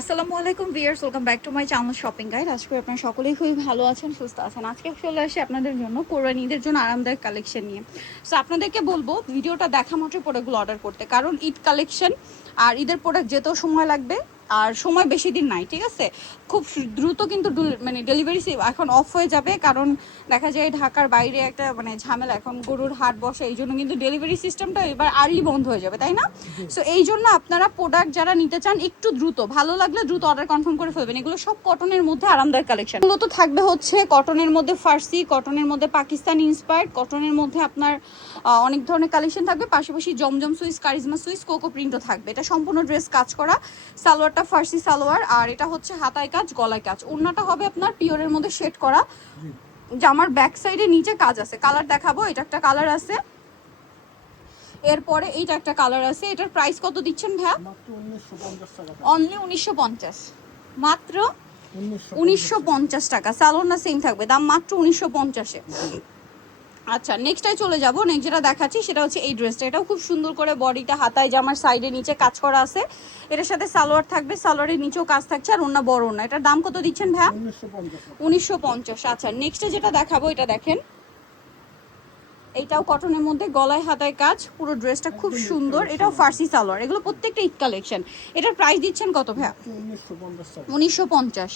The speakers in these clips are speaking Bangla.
আসসালামু আলাইকুম viewers, welcome back to my channel shopping guide. আজকে আপনারা সকলেই খুবই ভালো আছেন, সুস্থ আছেন। আজকে চলে আসি আপনাদের জন্য কোরবানি ঈদের জন্য আরামদায়ক কালেকশন নিয়ে। সো আপনাদেরকে বলবো ভিডিওটা দেখা মাত্রই প্রোডাক্টগুলো অর্ডার করতে, কারণ ঈদ কালেকশন আর ঈদের প্রোডাক্ট যেতেও সময় লাগবে আর সময় বেশি দিন নাই, ঠিক আছে। খুব দ্রুত কিন্তু মানে ডেলিভারি এখন অফ হয়ে যাবে, কারণ দেখা যায় ঢাকার বাইরে একটা মানে ঝামেলা, এখন গরুর হাট বসে, এই জন্য কিন্তু ডেলিভারি সিস্টেমটা এবার আর্লি বন্ধ হয়ে যাবে, তাই না? সো এই জন্য আপনারা প্রোডাক্ট যারা নিতে চান একটু দ্রুত, ভালো লাগলে দ্রুত অর্ডার কনফার্ম করে ফেলবেন। এগুলো সব কটনের মধ্যে আরামদায়ক কালেকশন। এগুলো তো থাকবে হচ্ছে কটনের মধ্যে ফার্সি, কটনের মধ্যে পাকিস্তানি ইন্সপায়ার্ড, কটনের মধ্যে আপনার অনেক ধরনের কালেকশন থাকবে। পাশাপাশি জমজম সুইস, কারিজমা সুইস, কোকো প্রিন্টও থাকবে। এটা সম্পূর্ণ ড্রেস কাজ করা, সালোয়ারটা ফার্সি সালোয়ার, আর এটা হচ্ছে হাতায় কাজ, গলায় কাজ। ওড়নাটা হবে আপনার পিওরের মধ্যে শেড করা। জামার ব্যাক সাইডে নিচে কাজ আছে। কালার দেখাবো, এটা একটা কালার আছে, এরপরে এইটা একটা কালার আছে। এটার প্রাইস কত দিচ্ছেন ভাইয়া? অনলি 1950, মাত্র 1950 টাকা। সালোয়ার না সেম থাকবে, দাম মাত্র 1950-এ। আচ্ছা, নেক্সটটাই চলে যাব। নেক্সট যেটা দেখাচ্ছি সেটা হচ্ছে এই ড্রেসটা। এটাও খুব সুন্দর করে বডিটা হাতায় জামার সাইডে নিচে কাজ করা আছে। এটার সাথে সালোয়ার থাকবে, সালোয়ারের নিচেও কাজ থাকছে, আর ওন্না বড় ওন্না। এটার দাম কত দিচ্ছেন ভাইয়া? 1950। আচ্ছা, নেক্সটে যেটা দেখাবো এটা দেখেন, এইটাও কটনের মধ্যে, গলায় হাতায় কাজ, পুরো ড্রেসটা খুব সুন্দর। এটাও ফার্সি সালোয়ার। এগুলো প্রত্যেকটা ঈদ কালেকশন। এটার প্রাইস দিচ্ছেন কত ভাইয়া? 1950।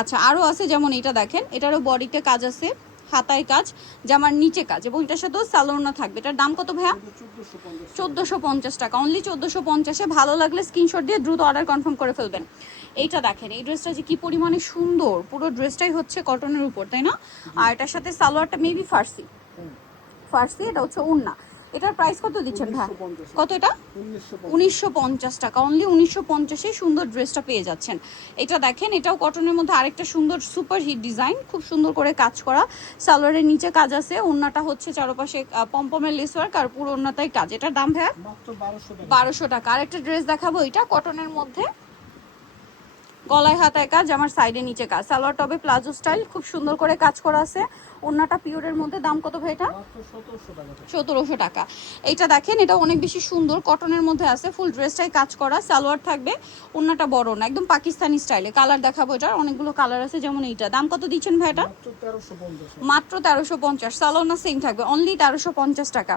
আচ্ছা, আরও আছে, যেমন এটা দেখেন, এটারও বডিতে কাজ আছে, হাতায় কাজ, জামার নিচে কাজ, এবং এটার সাথেও সালোয়ার থাকবে। এটার দাম কত ভাইয়া? 1450 টাকা, অনলি 1450-এ। ভালো লাগলে স্ক্রিনশট দিয়ে দ্রুত অর্ডার কনফার্ম করে ফেলবেন। এইটা দেখেন, এই ড্রেসটা যে কি পরিমাণে সুন্দর, পুরো ড্রেসটাই হচ্ছে কটনের উপর, তাই না? আর এটার সাথে সালোয়ারটা মেবি ফার্সি, ফার্সি। এটা হচ্ছে ওড়না। এটার প্রাইস কত দিচ্ছেন ভাই? কত এটা? 1950 টাকা, অনলি 1950-এ সুন্দর ড্রেসটা পেয়ে যাচ্ছেন। এটা দেখেন, এটাও কটনের মধ্যে আরেকটা সুন্দর সুপার হিট ডিজাইন, খুব সুন্দর করে কাজ করা। সালোয়ারের নিচে কাজ আছে, ওড়নাটা হচ্ছে চারপাশে পমপমের লেস ওয়ার্ক, আর পুরো ওড়নাটাই কাজ। এটার দাম ভাই মাত্র 1200 টাকা। আরেকটা ড্রেস দেখাবো, এটা কটনের মধ্যে, গলায় হাতায় কাজ, আমার সাইডে নিচে কাজ, সালোয়ার টবে প্লাজো স্টাইল, খুব সুন্দর করে কাজ করা আছে। ওড়নাটা পিওরের মধ্যে। দাম কত ভাই এটা? 1700 টাকা। এইটা দেখেন, এটা অনেক বেশি সুন্দর, কটনের মধ্যে আছে, ফুল ড্রেসটাই কাজ করা, সালোয়ার থাকবে, ওড়নাটা বড় না, একদম পাকিস্তানি স্টাইলে। কালার দেখাবো, এটার অনেকগুলো কালার আছে, যেমন এইটা। দাম কত দিচ্ছেন ভাই এটা? মাত্র 1350। সালোয়ার না সেম থাকবে, অনলি 1350 টাকা।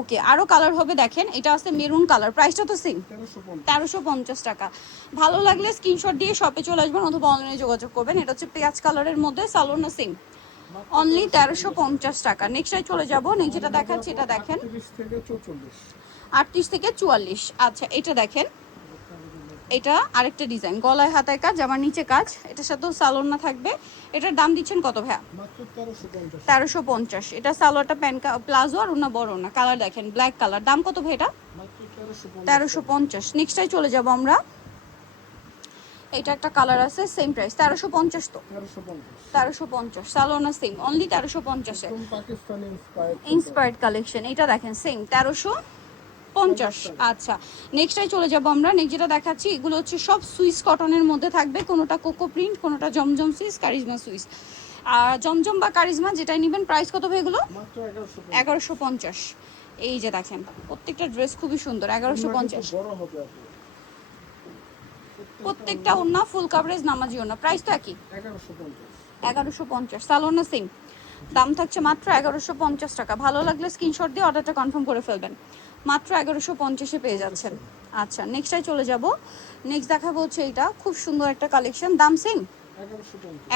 ওকে, আরও কালার হবে, দেখেন এটা আছে মেরুন কালার, প্রাইসটা তো সেম, 1350 টাকা। ভালো লাগলে স্ক্রিনশট দিয়ে শপে চলে আসবেন অথবা অনলাইনে যোগাযোগ করবেন। এটা হচ্ছে পেঁয়াজ কালারের মধ্যে, সালোয়ার না সেম, অনলি 1350 টাকা। নেক্সটে চলে যাবো। নেক্সট যেটা দেখাচ্ছি এটা দেখেন, 38 থেকে 44। আচ্ছা, এটা দেখেন, এটা আরেকটা ডিজাইন, গলায় হাতায় কাজ, আমার নিচে কাজ, এটার সাথেও সালোয়ার না থাকবে। এটার দাম দিচ্ছেন কত ভাইয়া? 1350। এটা সালোয়ারটা প্যান্ট প্লাজো, আর ওনা বড় না। কালার দেখেন, ব্ল্যাক কালার। দাম কত ভাই এটা? 1350। নেক্সটটাই চলে যাব আমরা। এটা একটা কালার আছে, সেম প্রাইস 1350। তো 1350, সালোয়ার না সেম, অনলি 1350-এ। ইন্সপায়ার্ড কালেকশন, এটা দেখেন সেম 1350। আচ্ছা, নেক্সটটাই চলে যাব আমরা। নেক্সট যেটা দেখাচ্ছি, এগুলো হচ্ছে সব সুইস কটনের মধ্যে থাকবে, কোনোটা কোকো প্রিন্ট, কোনোটা জমজম সুইস, কারিজমা সুইস। আর জমজম বা কারিজমা যেটাই নেবেন, প্রাইস কত ভাই এগুলো? 1150। এই যে দেখেন, প্রত্যেকটা ড্রেস খুবই সুন্দর, 1150। প্রত্যেকটা ওন্না ফুল কাভারেজ নামাজি ওন্না, প্রাইস তো একই, 1150। সালোয়ার না সেম, দাম থাকছে মাত্র 1150 টাকা। ভালো লাগলে স্ক্রিনশট দিয়ে অর্ডারটা কনফার্ম করে ফেলবেন, মাত্র 1150-এ পেয়ে যাচ্ছেন। আচ্ছা, নেক্সটটাই চলে যাব। নেক্সট দেখাবো হচ্ছে এইটা, খুব সুন্দর একটা কালেকশন, দাম সেম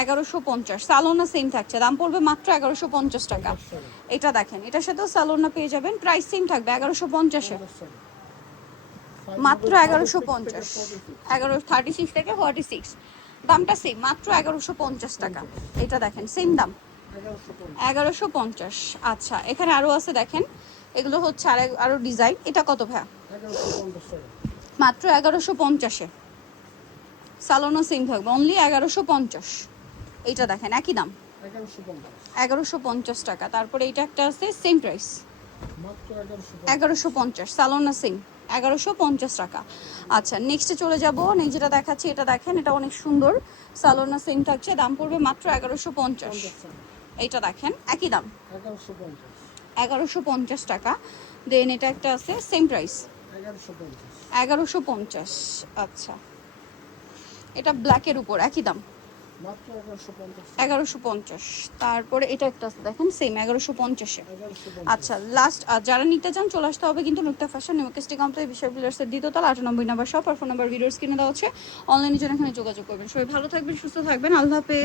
1150। সালোনা সেম থাকছে, দাম পড়বে মাত্র 1150 টাকা। এটা দেখেন, এটার সাথেও সালোনা পেয়ে যাবেন, প্রাইস সেম থাকবে 1150-এ, মাত্র 1150। 36 থেকে 46, দামটা সেম, মাত্র 1150 টাকা। এটা দেখেন, সেম দাম 1150। আচ্ছা, এখানে আরো আছে দেখেন, এগুলো হচ্ছে আরো ডিজাইন। এটা কত ভাইয়া? মাত্র 1150-এ, সালোনা সেম থাকবে, অনলি 1150। এইটা দেখেন, একই দাম 1150 টাকা। তারপরে এইটা একটা আছে, সেম প্রাইস 1150, সালোনা সেম 1150 টাকা। আচ্ছা, নেক্সটে চলে যাব। নেক্সট যেটা দেখাচ্ছি এটা দেখেন, এটা অনেক সুন্দর, সালোনা সেম থাকছে, দাম পড়বে মাত্র 1150। এইটা দেখেন, একই দাম 1150 টাকা। দেন এটা একটা আছে, সেম প্রাইস 1150। আচ্ছা, এটা ব্ল্যাকের উপর একই দাম মাত্র 1150 1150। তারপরে এটা একটা আছে দেখেন সেম 1150-এ। 1150 আচ্ছা লাস্ট যারা নিতে চান চলে আসতে হবে কিন্তু নুক্তা ফ্যাশন নিউকেস্টি কমপ্লেক্স বিশাল বিলার্সের দ্বিতীয়তলা 98 নম্বর শপ আর ফোন নাম্বার ভিডিওর স্ক্রিনে দেওয়া আছে। অনলাইনের জন্য এখানে যোগাযোগ করবেন। সবাই ভালো থাকবেন, সুস্থ থাকবেন, আল্লাহ হাফেজ।